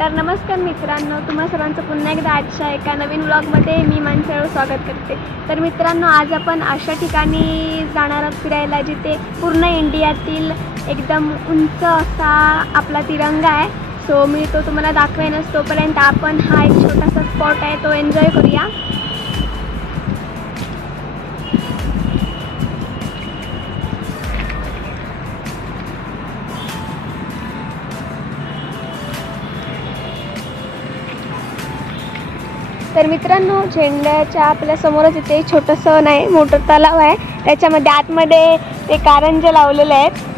तर नमस्कार मित्रांनो, तुम्हा सर्वांचं पुन्हा एकदा आजच्या एका नवीन व्लॉगमध्ये मी मनसेवर स्वागत करते। तर मित्रांनो, आज आपण अशा ठिकाणी जाणार आहोत फिरायला जिथे पूर्ण इंडियातील एकदम उंच असा आपला तिरंगा आहे। सो मी तो तुम्हाला दाखवेनच, तोपर्यंत आपण हा एक छोटासा स्पॉट आहे तो एन्जॉय करूया। तर मित्रांनो, झेंड्याच्या आपल्या समोरच इथे छोटंसं नाही मोठं तलाव आहे, त्याच्यामध्ये आतमध्ये ते कारंजे लावलेले आहेत।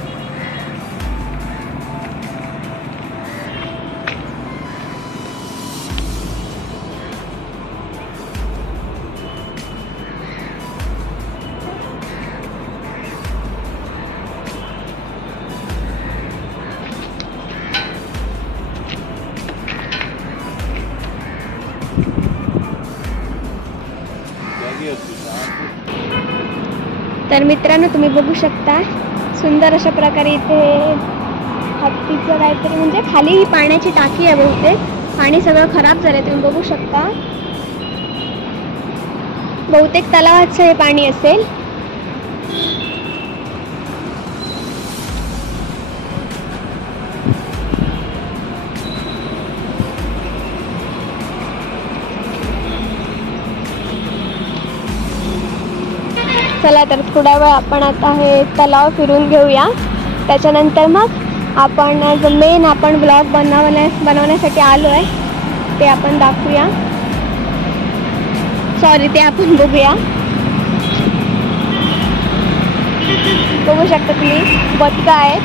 तर मित्रांनो, तुम्ही बघू शकता सुंदर अशा प्रकारे इथे हत्तीचं काहीतरी म्हणजे खाली ही पाण्याची टाकी आहे, बहुतेक पाणी सगळं खराब झालंय, तुम्ही बघू शकता। बहुतेक तलावाचं हे पाणी असेल। चला तर थोडा वेळ आपण आता हे तलाव फिरून घेऊया, त्याच्यानंतर मग आपण जो मेन आपण ब्लॉग बनवण्यासाठी आलो आहे ते आपण दाखवूया, सॉरी ते आपण बघूया। बघू शकता तुम्ही बदकं आहेत।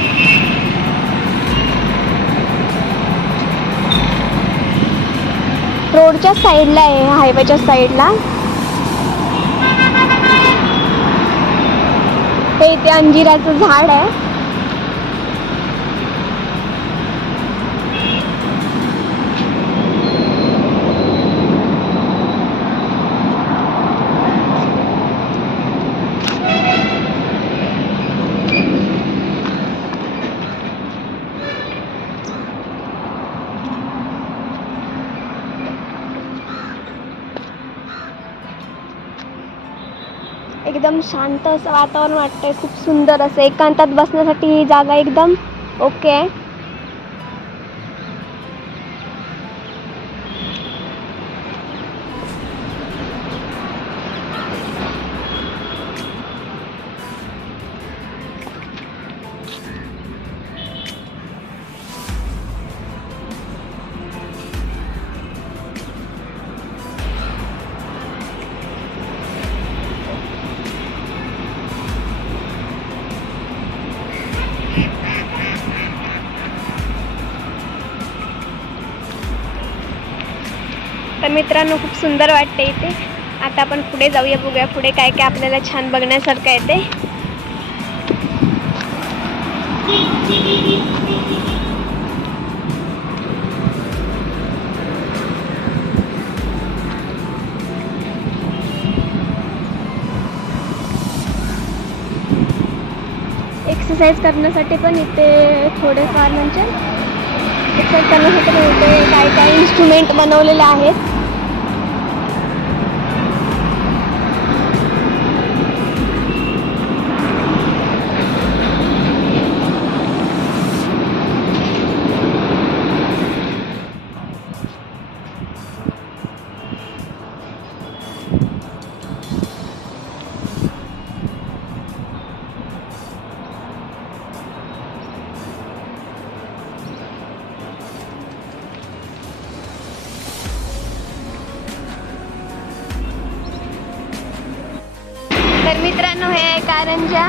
रोडच्या साईडला आहे, हायवेच्या साईडला। हे इथे अंजिराचं झाड आहे। एकदम शांत असं वातावरण वाटतंय, खूप सुंदर असं एकांतात बसण्यासाठी ही जागा एकदम ओके आहे। तर मित्रांनो, खूप सुंदर वाटते इथे। आता आपण पुढे जाऊया, बघूया पुढे काय काय आपल्याला छान बघण्यासारखं आहे ते। एक्सरसाइज करण्यासाठी पण इथे थोडेफार म्हणजे एक्सरसाइज करण्यासाठी पण इथे काय काय इन्स्ट्रुमेंट बनवलेले आहेत। तर मित्रांनो, हे आहे कारंजा।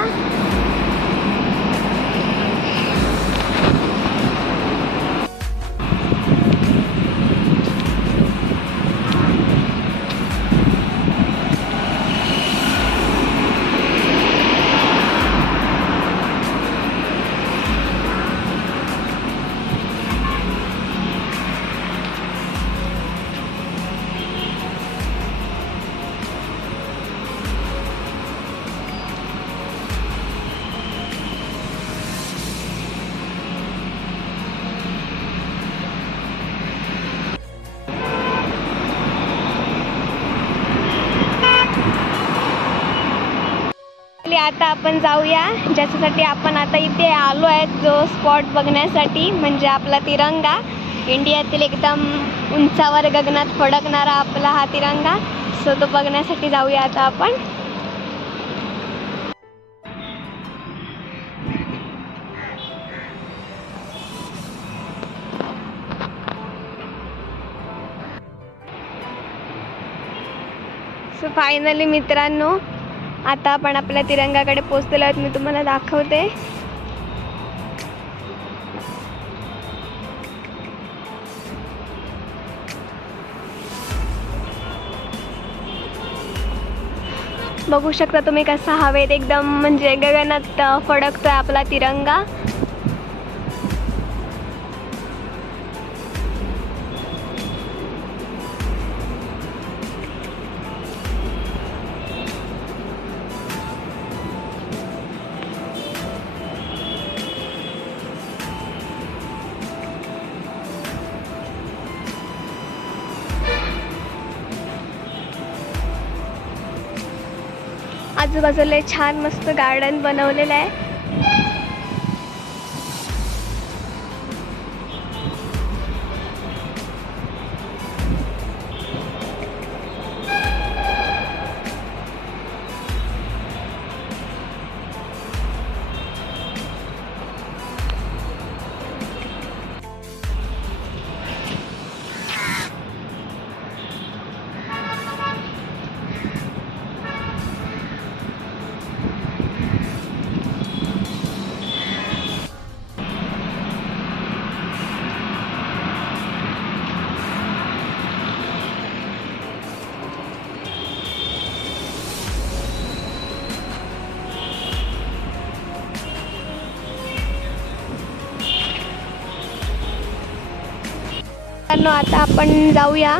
आता आपण जाऊया, ज्याच्यासाठी आपण आता इथे आलो आहे, जो स्पॉट बघण्यासाठी, म्हणजे आपला तिरंगा, इंडियातील एकदम उंचावर गगनात फडकणारा आपला हा तिरंगा. सो तो बघण्यासाठी जाऊया आता आपण. सो फायनली मित्रांनो, आता आपण आपल्या तिरंगाकडे पोहोचलेलो आहोत. मी तुम्हाला दाखवते. बघू शकता तुम्ही कसा हवेत एकदम म्हणजे गगनात फडकतोय आपला तिरंगा. आजूबाजूला छान मस्त गार्डन बनवलेलं आहे. आता आपण जाऊया